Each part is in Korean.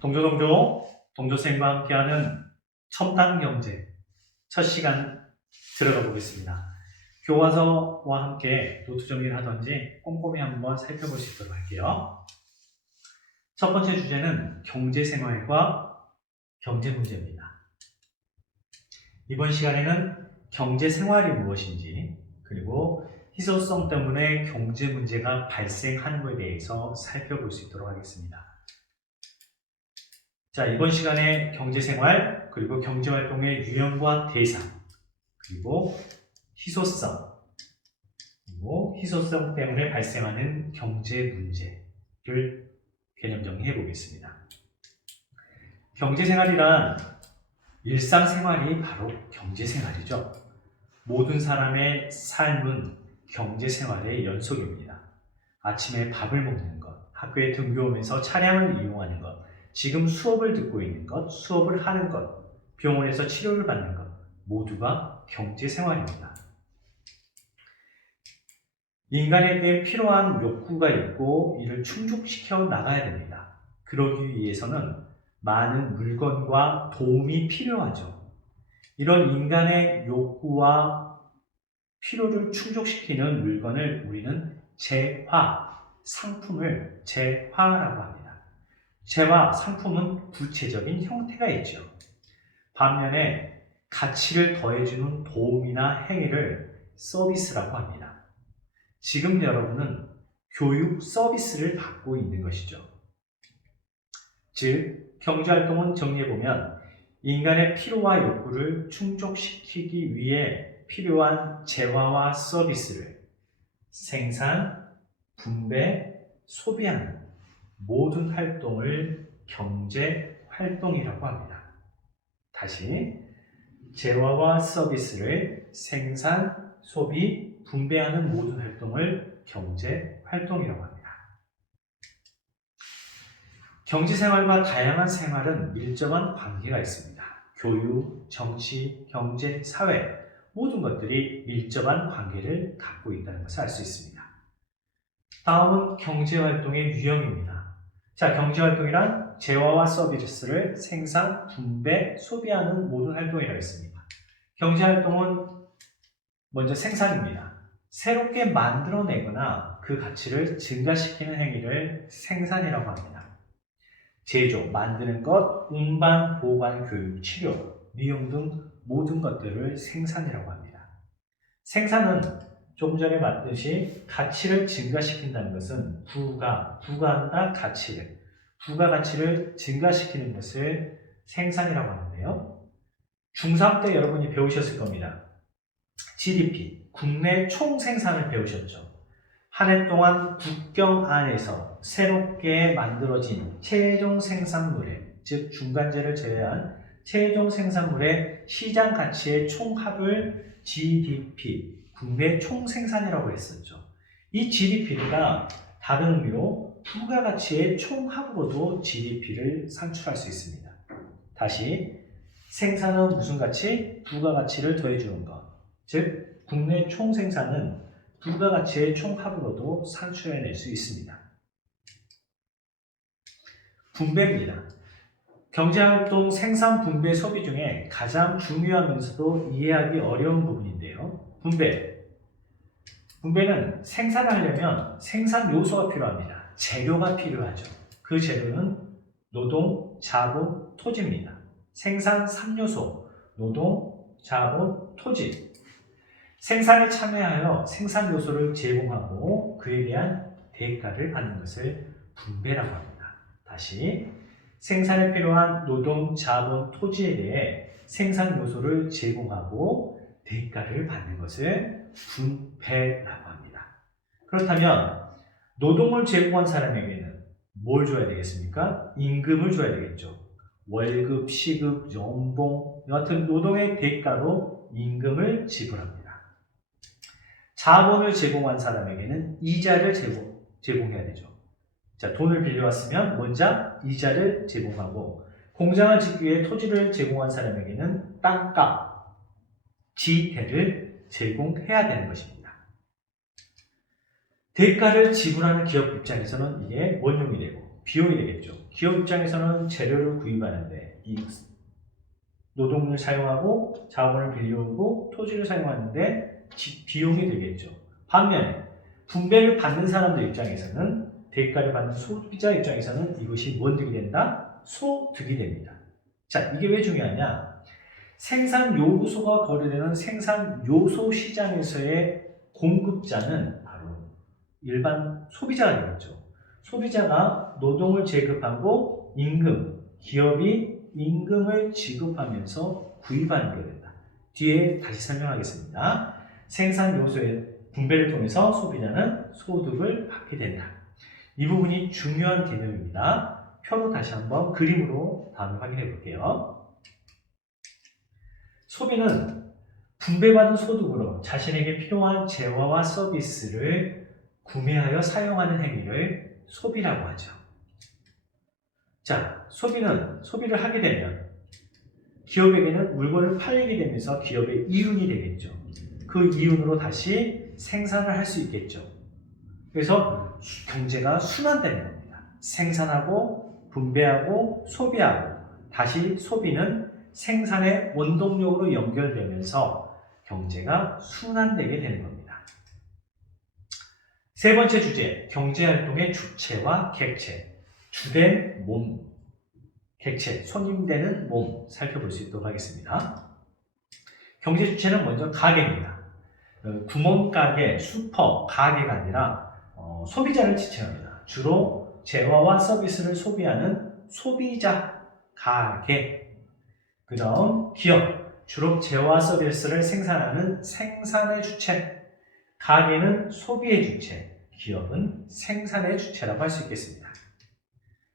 동조생과 함께하는 첨단 경제 첫 시간 들어가 보겠습니다. 교과서와 함께 노트 정리를 하던지 꼼꼼히 한번 살펴볼 수 있도록 할게요. 첫 번째 주제는 경제생활과 경제문제입니다. 이번 시간에는 경제생활이 무엇인지, 그리고 희소성 때문에 경제문제가 발생하는 것에 대해서 살펴볼 수 있도록 하겠습니다. 자, 이번 시간에 경제생활, 그리고 경제활동의 유형과 대상, 그리고 희소성, 그리고 희소성 때문에 발생하는 경제문제를 개념 정리해 보겠습니다. 경제생활이란 일상생활이 바로 경제생활이죠. 모든 사람의 삶은 경제생활의 연속입니다. 아침에 밥을 먹는 것, 학교에 등교하면서 차량을 이용하는 것, 지금 수업을 듣고 있는 것, 수업을 하는 것, 병원에서 치료를 받는 것, 모두가 경제생활입니다. 인간에게 필요한 욕구가 있고 이를 충족시켜 나가야 됩니다. 그러기 위해서는 많은 물건과 도움이 필요하죠. 이런 인간의 욕구와 필요를 충족시키는 물건을 우리는 재화, 상품을 재화라고 합니다. 재화, 상품은 구체적인 형태가 있죠. 반면에 가치를 더해주는 도움이나 행위를 서비스라고 합니다. 지금 여러분은 교육 서비스를 받고 있는 것이죠. 즉, 경제활동은 정리해보면 인간의 필요와 욕구를 충족시키기 위해 필요한 재화와 서비스를 생산, 분배, 소비하는 모든 활동을 경제활동이라고 합니다. 다시, 재화와 서비스를 생산, 소비, 분배하는 모든 활동을 경제활동이라고 합니다. 경제생활과 다양한 생활은 밀접한 관계가 있습니다. 교육, 정치, 경제, 사회 모든 것들이 밀접한 관계를 갖고 있다는 것을 알 수 있습니다. 다음은 경제활동의 유형입니다. 자, 경제활동이란 재화와 서비스를 생산, 분배, 소비하는 모든 활동이라고 했습니다. 경제활동은 먼저 생산입니다. 새롭게 만들어내거나 그 가치를 증가시키는 행위를 생산이라고 합니다. 제조, 만드는 것, 운반, 보관, 교육, 치료, 미용 등 모든 것들을 생산이라고 합니다. 생산은 조금 전에 봤듯이 가치를 증가시킨다는 것은 부가한다 가치를, 부가가치를 증가시키는 것을 생산이라고 하는데요. 중3 때 여러분이 배우셨을 겁니다. GDP, 국내 총생산을 배우셨죠. 한 해 동안 국경 안에서 새롭게 만들어진 최종 생산물의, 즉 중간재를 제외한 최종 생산물의 시장 가치의 총합을 GDP, 국내 총생산이라고 했었죠. 이 GDP가 다른 의미로 부가가치의 총합으로도 GDP를 산출할 수 있습니다. 다시, 생산은 무슨 가치? 부가가치를 더해주는 것. 즉, 국내 총생산은 부가가치의 총합으로도 산출해낼 수 있습니다. 분배입니다. 경제활동 생산, 분배, 소비 중에 가장 중요하면서도 이해하기 어려운 부분인데요. 분배는 생산을 하려면 생산 요소가 필요합니다. 재료가 필요하죠. 그 재료는 노동, 자본, 토지입니다. 생산 3요소, 노동, 자본, 토지. 생산에 참여하여 생산 요소를 제공하고 그에 대한 대가를 받는 것을 분배라고 합니다. 다시, 생산에 필요한 노동, 자본, 토지에 대해 생산 요소를 제공하고 대가를 받는 것을 분배라고 합니다. 그렇다면 노동을 제공한 사람에게는 뭘 줘야 되겠습니까? 임금을 줘야 되겠죠. 월급, 시급, 연봉 같은 노동의 대가로 임금을 지불합니다. 자본을 제공한 사람에게는 이자를 제공해야 되죠. 자, 돈을 빌려왔으면 먼저 이자를 제공하고, 공장을 짓기 위해 토지를 제공한 사람에게는 땅값, 지대를 제공해야 되는 것입니다. 대가를 지불하는 기업 입장에서는 이게 원용이 되고 비용이 되겠죠. 기업 입장에서는 재료를 구입하는데 이 노동을 사용하고 자원을 빌려오고 토지를 사용하는데 비용이 들겠죠. 반면에 분배를 받는 사람들 입장에서는 대가를 받는 소비자 입장에서는 이것이 뭔 득이 된다? 소득이 됩니다. 자, 이게 왜 중요하냐? 생산 요소가 거래되는 생산 요소 시장에서의 공급자는 바로 일반 소비자가 되겠죠. 소비자가 노동을 제급하고 기업이 임금을 지급하면서 구입하는 게 된다. 뒤에 다시 설명하겠습니다. 생산 요소의 분배를 통해서 소비자는 소득을 받게 된다. 이 부분이 중요한 개념입니다. 표로 다시 한번 그림으로 다음에 확인해 볼게요. 소비는 분배받은 소득으로 자신에게 필요한 재화와 서비스를 구매하여 사용하는 행위를 소비라고 하죠. 자, 소비를 하게 되면 기업에게는 물건을 팔리게 되면서 기업의 이윤이 되겠죠. 그 이윤으로 다시 생산을 할 수 있겠죠. 그래서 경제가 순환되는 겁니다. 생산하고 분배하고 소비하고 다시 소비는 생산의 원동력으로 연결되면서 경제가 순환되게 되는 겁니다. 세 번째 주제, 경제활동의 주체와 객체, 주된 몸, 객체, 손님되는 몸 살펴볼 수 있도록 하겠습니다. 경제 주체는 먼저 가게입니다. 구멍가게, 슈퍼, 가게가 아니라 소비자를 지칭합니다. 주로 재화와 서비스를 소비하는 소비자, 가게. 그 다음 기업, 주로 재화와 서비스를 생산하는 생산의 주체. 가게는 소비의 주체, 기업은 생산의 주체라고 할 수 있겠습니다.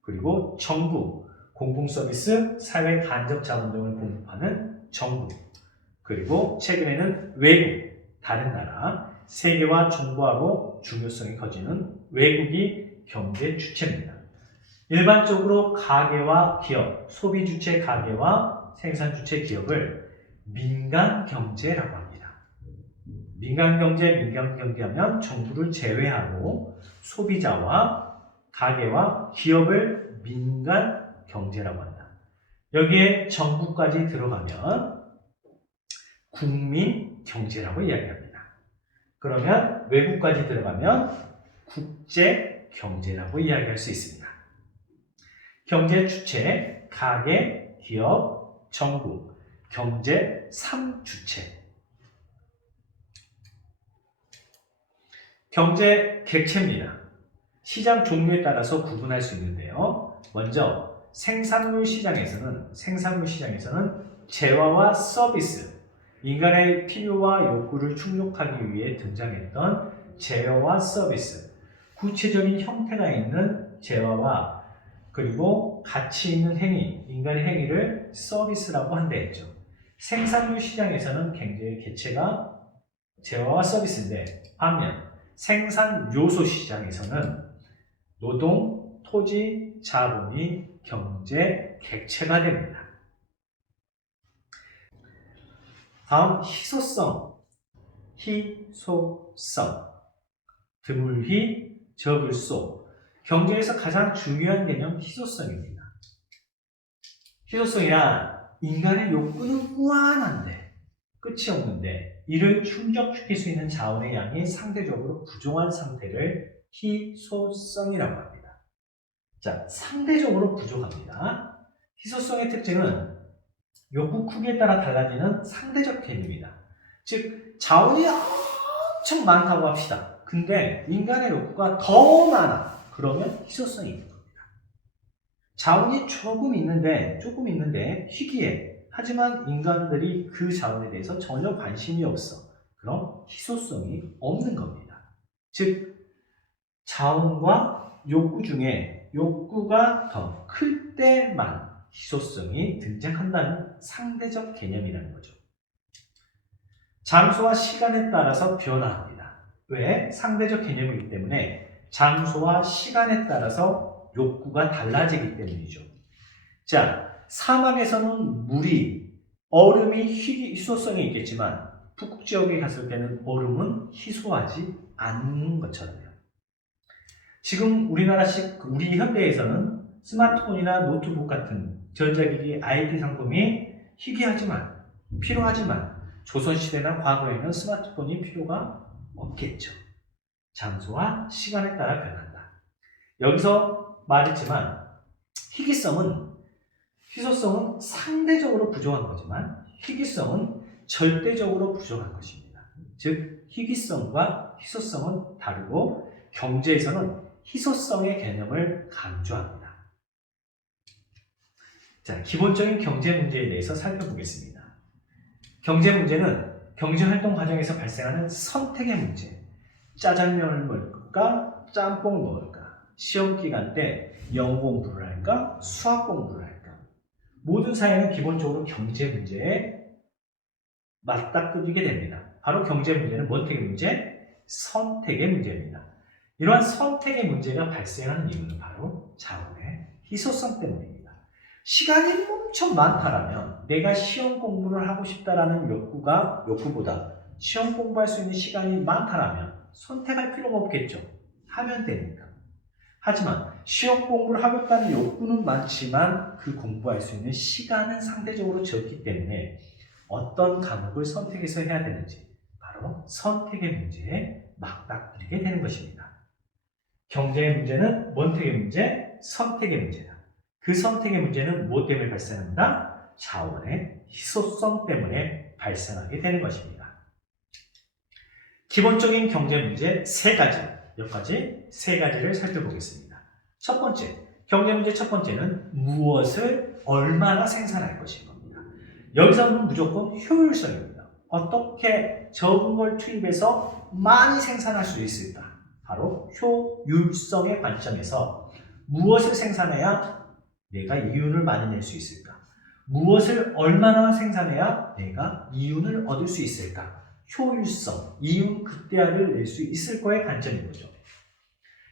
그리고 정부, 공공서비스, 사회 간접 자본 등을 공급하는 정부. 그리고 최근에는 외국, 다른 나라, 세계와 정보화로 중요성이 커지는 외국이 경제 주체입니다. 일반적으로 가게와 기업, 소비 주체 가게와 생산 주체 기업을 민간 경제라고 합니다. 민간 경제하면 정부를 제외하고 소비자와 가게와 기업을 민간 경제라고 한다. 여기에 정부까지 들어가면 국민 경제라고 이야기합니다. 그러면 외국까지 들어가면 국제 경제라고 이야기할 수 있습니다. 경제 주체, 가게, 기업, 정부, 경제 3주체. 경제 객체입니다. 시장 종류에 따라서 구분할 수 있는데요. 먼저 생산물 시장에서는 재화와 서비스, 인간의 필요와 욕구를 충족하기 위해 등장했던 재화와 서비스, 구체적인 형태가 있는 재화와 그리고 가치 있는 행위, 인간의 행위를 서비스라고 한다 했죠. 생산물 시장에서는 경제의 개체가 재화와 서비스인데 반면 생산 요소 시장에서는 노동, 토지, 자본이 경제 객체가 됩니다. 다음 희소성. 드물희, 저불소. 경제에서 가장 중요한 개념 희소성입니다. 희소성이란 인간의 욕구는 무한한데 끝이 없는데 이를 충족시킬 수 있는 자원의 양이 상대적으로 부족한 상태를 희소성이라고 합니다. 자, 상대적으로 부족합니다. 희소성의 특징은 욕구 크기에 따라 달라지는 상대적 개념이다. 즉, 자원이 엄청 많다고 합시다. 근데 인간의 욕구가 더 많아. 그러면 희소성이 있는 겁니다. 자원이 조금 있는데 희귀해. 하지만 인간들이 그 자원에 대해서 전혀 관심이 없어. 그럼 희소성이 없는 겁니다. 즉, 자원과 욕구 중에 욕구가 더 클 때만 희소성이 등장한다는 상대적 개념이라는 거죠. 장소와 시간에 따라서 변화합니다. 왜? 상대적 개념이기 때문에 장소와 시간에 따라서 욕구가 달라지기 때문이죠. 자, 사막에서는 얼음이 희소성이 있겠지만 북극 지역에 갔을 때는 얼음은 희소하지 않는 것처럼요. 지금 우리 현대에서는 스마트폰이나 노트북 같은 전자기기 IT 상품이 희귀하지만 필요하지만 조선시대나 과거에는 스마트폰이 필요가 없겠죠. 장소와 시간에 따라 변한다. 여기서 말했지만 희소성은 상대적으로 부족한 거지만 희귀성은 절대적으로 부족한 것입니다. 즉 희귀성과 희소성은 다르고 경제에서는 희소성의 개념을 강조합니다. 자, 기본적인 경제 문제에 대해서 살펴보겠습니다. 경제 문제는 경제활동 과정에서 발생하는 선택의 문제. 짜장면을 먹을까? 짬뽕을 먹을까? 시험 기간 때 영어 공부를 할까? 수학 공부를 할까? 모든 사회는 기본적으로 경제 문제에 맞닥뜨리게 됩니다. 바로 경제 문제는 뭔택의 문제? 선택의 문제입니다. 이러한 선택의 문제가 발생하는 이유는 바로 자원의 희소성 때문입니다. 시간이 엄청 많다라면 내가 시험 공부를 하고 싶다라는 욕구보다 시험 공부할 수 있는 시간이 많다라면 선택할 필요가 없겠죠. 하면 되니까. 하지만 시험 공부를 하겠다는 욕구는 많지만 그 공부할 수 있는 시간은 상대적으로 적기 때문에 어떤 과목을 선택해서 해야 되는지 바로 선택의 문제에 맞닥뜨리게 되는 것입니다. 경제의 문제는 뭔택의 문제? 선택의 문제다. 그 선택의 문제는 무엇 때문에 발생한다? 자원의 희소성 때문에 발생하게 되는 것입니다. 기본적인 경제 문제 몇 가지 세 가지를 살펴보겠습니다. 첫 번째, 경제 문제 첫 번째는 무엇을 얼마나 생산할 것인 겁니다. 여기서는 무조건 효율성입니다. 어떻게 적은 걸 투입해서 많이 생산할 수 있을까? 바로 효율성의 관점에서 무엇을 생산해야 내가 이윤을 많이 낼 수 있을까? 무엇을 얼마나 생산해야 내가 이윤을 얻을 수 있을까? 효율성, 이윤 극대화를 낼 수 있을 거의 관점인 거죠.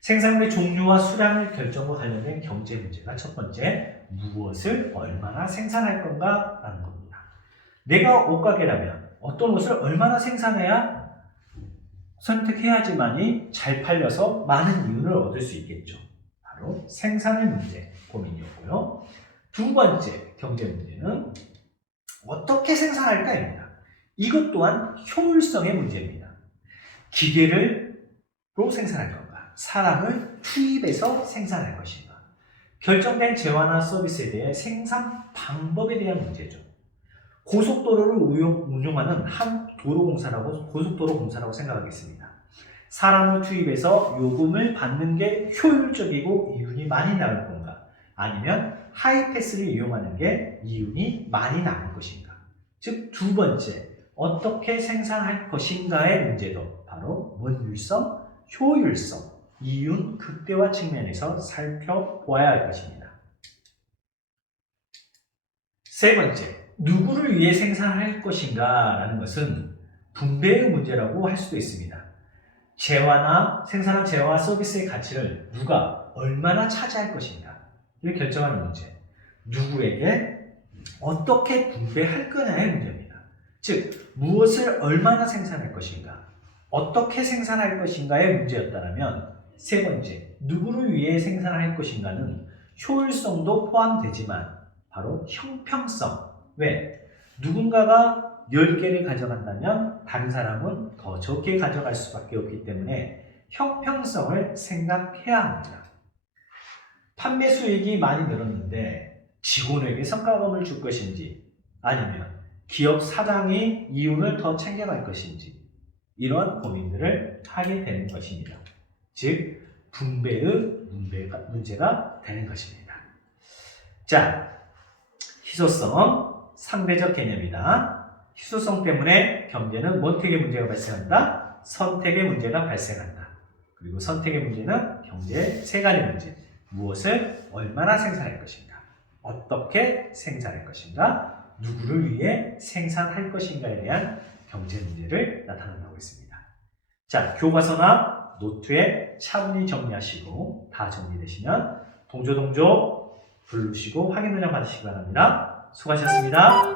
생산물의 종류와 수량을 결정과 관련된 경제 문제가 첫 번째, 무엇을 얼마나 생산할 건가? 라는 겁니다. 내가 옷가게라면 어떤 옷을 얼마나 생산해야 선택해야지만이 잘 팔려서 많은 이윤을 얻을 수 있겠죠. 바로 생산의 문제 고민이었고요. 두 번째 경제 문제는 어떻게 생산할까입니다. 이것 또한 효율성의 문제입니다. 기계로 생산할 건가? 사람을 투입해서 생산할 것인가? 결정된 재화나 서비스에 대해 생산 방법에 대한 문제죠. 고속도로를 운용하는 한 고속도로 공사라고 생각하겠습니다. 사람을 투입해서 요금을 받는 게 효율적이고 이윤이 많이 나올 건가? 아니면 하이패스를 이용하는 게 이윤이 많이 나올 것인가? 즉, 두 번째, 어떻게 생산할 것인가의 문제도 바로 원율성, 효율성, 이윤 극대화 측면에서 살펴보아야 할 것입니다. 세 번째, 누구를 위해 생산할 것인가 라는 것은 분배의 문제라고 할 수도 있습니다. 생산한 재화와 서비스의 가치를 누가 얼마나 차지할 것인가 이를 결정하는 문제, 누구에게 어떻게 분배할 거냐의 문제입니다. 즉, 무엇을 얼마나 생산할 것인가, 어떻게 생산할 것인가의 문제였다면 세 번째, 누구를 위해 생산할 것인가는 효율성도 포함되지만 바로 형평성, 왜? 누군가가 10개를 가져간다면 다른 사람은 더 적게 가져갈 수밖에 없기 때문에 형평성을 생각해야 합니다. 판매 수익이 많이 늘었는데 직원에게 성과금을 줄 것인지 아니면 기업 사장이 이윤을 더 챙겨갈 것인지 이런 고민들을 하게 되는 것입니다. 즉, 분배의 문제가 되는 것입니다. 자, 희소성 상대적 개념이다. 희소성 때문에 경제는 뭔택의 문제가 발생한다? 선택의 문제가 발생한다. 그리고 선택의 문제는 경제의 세 가지 문제. 무엇을 얼마나 생산할 것인가? 어떻게 생산할 것인가? 누구를 위해 생산할 것인가에 대한 경제 문제를 나타낸다고 했습니다. 자, 교과서나 노트에 차분히 정리하시고 다 정리되시면 동조 부르시고 확인 문장 받으시기 바랍니다. 수고하셨습니다.